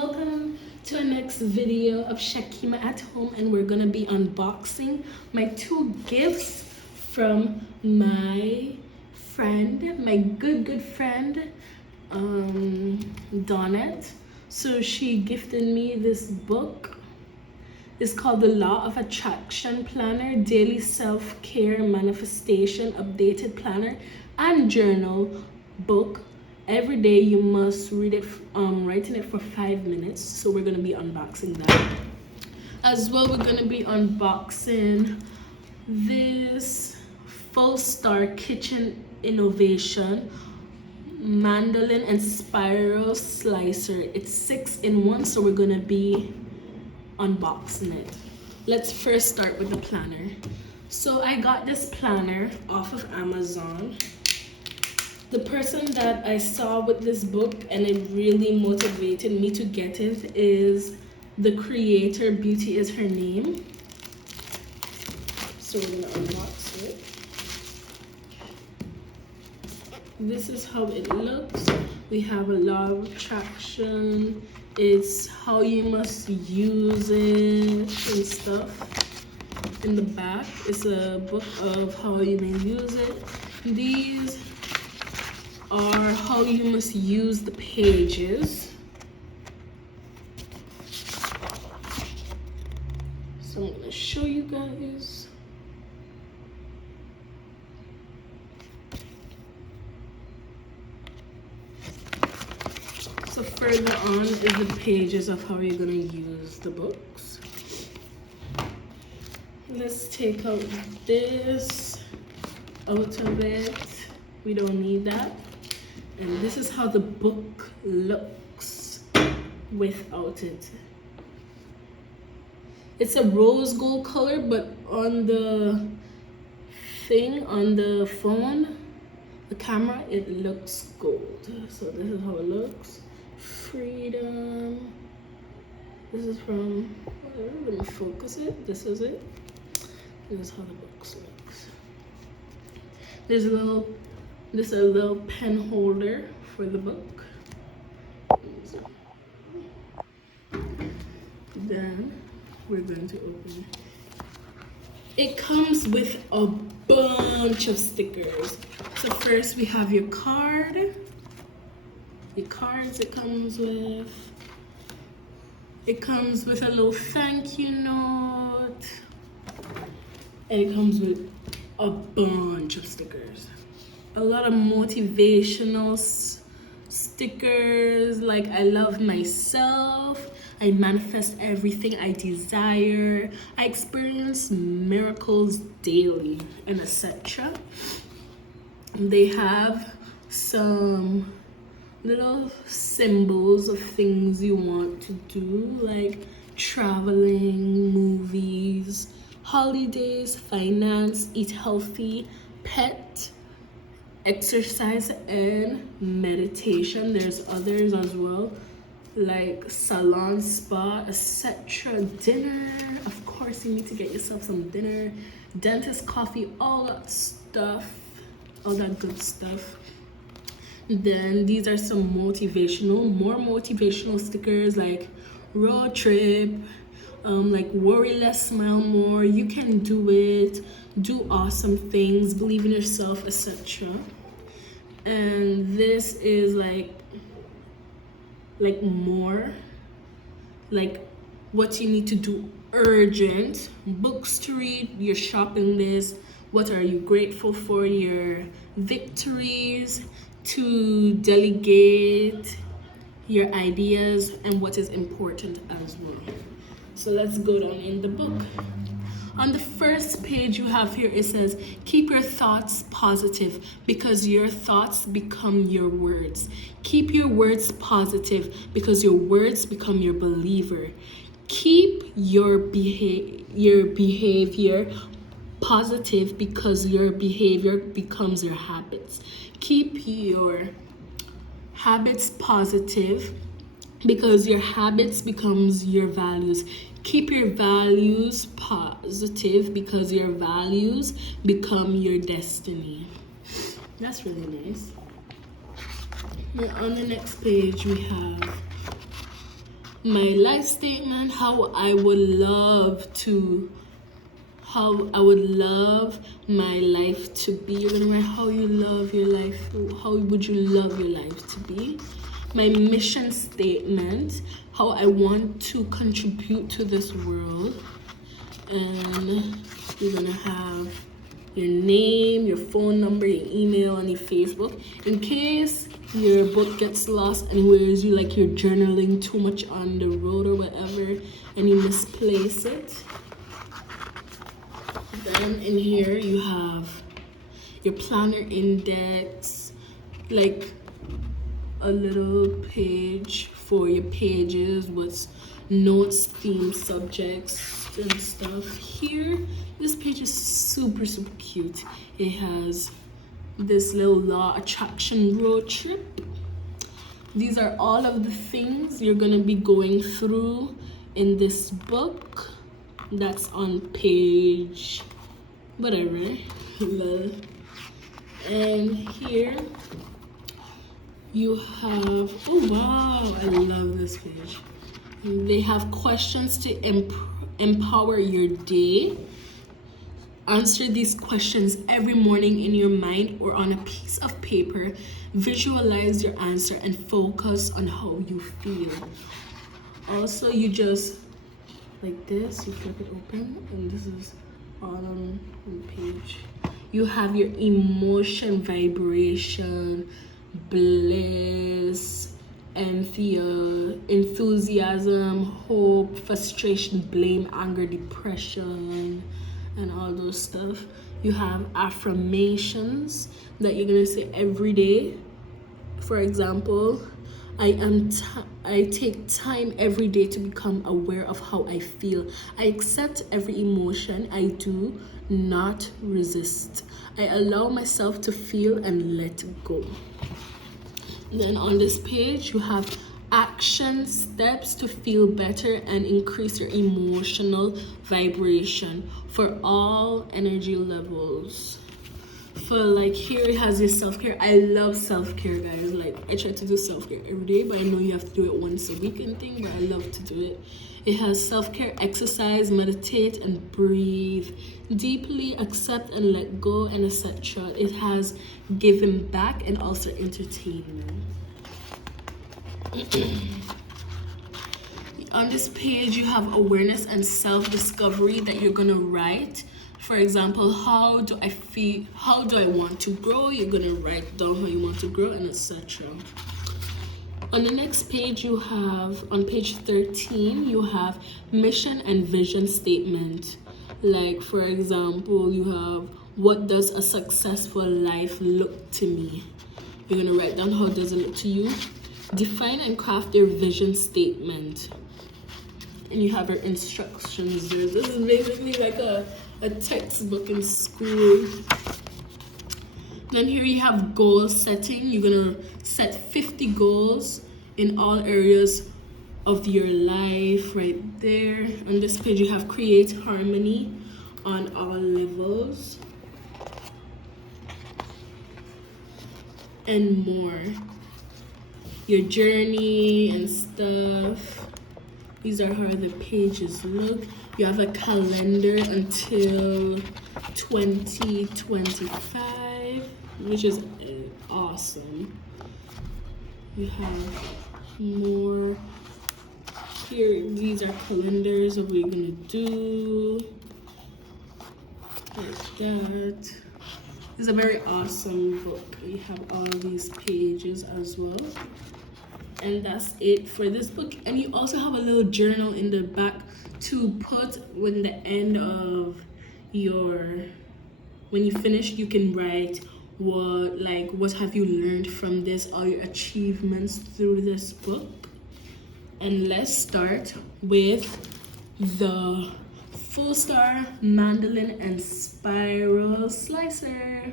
welcome to our next video of Shakima at home, and we're gonna be unboxing my two gifts from my friend, my good friend, Donette. So she gifted me this book. It's called The Law of Attraction Planner, Daily Self-Care Manifestation Updated Planner and Journal book. Every day you must read it, writing it for 5 minutes. So we're gonna be unboxing that. As well, we're gonna be unboxing this Full Star Kitchen Innovation mandolin and spiral slicer. It's 6 in 1, so we're gonna be unboxing it. Let's first start with the planner. So I got this planner off of Amazon. The person that I saw with this book and it really motivated me to get it is the creator. Beauty is her name. So we're gonna unbox it. This is how it looks. We have a law of attraction. It's how you must use it and stuff. In the back, it's a book of how you may use it. These are how you must use the pages. So I'm gonna show you guys. So further on is the pages of how you're gonna use the books. Let's take out this out of it. We don't need that. And this is how the book looks without it. It's a rose gold color, but on the thing, on the phone, the camera, it looks gold. So this is how it looks. Freedom. This is from, let me focus it. This is it. This is how the book looks. There's a little pen holder for the book. Then we're going to open it. It comes with a bunch of stickers. So first we have your card. The cards it comes with. It comes with a little thank you note. And it comes with a bunch of stickers. A lot of motivational stickers, like I love myself, I manifest everything I desire, I experience miracles daily, and etc. They have some little symbols of things you want to do, like traveling, movies, holidays, finance, eat healthy, pet, exercise, and meditation. There's others as well, like salon, spa, etc. Dinner, of course you need to get yourself some dinner, dentist, coffee, all that stuff, all that good stuff. Then these are some more motivational stickers, like road trip, like worry less, smile more, you can do it, do awesome things, believe in yourself, etc. And this is like more like what you need to do urgent, books to read, your shopping list, what are you grateful for, your victories, to delegate your ideas, and what is important as well. So let's go down in the book. On the first page you have here, it says, keep your thoughts positive because your thoughts become your words. Keep your words positive because your words become your believer. Keep your behavior positive because your behavior becomes your habits. Keep your habits positive because your habits becomes your values. Keep your values positive because your values become your destiny. That's really nice. Now on the next page we have my life statement, how I would love my life to be. You're gonna write how you love your life, how would you love your life to be. My mission statement, how I want to contribute to this world. And you're gonna have your name, your phone number, your email, and your Facebook. In case your book gets lost anywhere, you like you're journaling too much on the road or whatever, and you misplace it. Then in here you have your planner index, like a little page for your pages with notes, themes, subjects, and stuff. Here, this page is super cute. It has this little law attraction road trip. These are all of the things you're gonna be going through in this book. That's on page whatever. And here you have, oh wow, I love this page. They have questions to empower your day. Answer these questions every morning in your mind or on a piece of paper. Visualize your answer and focus on how you feel. Also, you just like this, you flip it open, and this is all on one page. You have your emotion, vibration, bliss, enthusiasm, hope, frustration, blame, anger, depression, and all those stuff. You have affirmations that you're gonna say every day. For example, I take time every day to become aware of how I feel. I accept every emotion. I do not resist. I allow myself to feel and let go. Then on this page, you have action steps to feel better and increase your emotional vibration for all energy levels. For like here it has your self-care. I love self-care, guys. Like I try to do self-care every day, but I know you have to do it once a week and thing, but I love to do it. It has self-care, exercise, meditate, and breathe deeply, accept and let go, and etc. It has giving back and also entertainment. On this page, you have awareness and self-discovery that you're gonna write. For example, how do I feel? How do I want to grow? You're gonna write down how you want to grow, and etc. On the next page, you have, on page 13, you have mission and vision statement. Like, for example, you have, what does a successful life look to me? You're gonna write down how does it look to you. Define and craft your vision statement. And you have your instructions there. This is basically like a textbook in school. Then here you have goal setting. You're gonna set 50 goals in all areas of your life right there. On this page you have create harmony on all levels and more. Your journey and stuff. These are how the pages look. You have a calendar until 2025, which is awesome. You have more here. These are calendars of what you're gonna do. Like that. It's a very awesome book. You have all these pages as well. And that's it for this book. And you also have a little journal in the back to put when the end of when you finish, you can write what have you learned from this, all your achievements through this book. And let's start with the Full Star Mandolin and Spiral Slicer.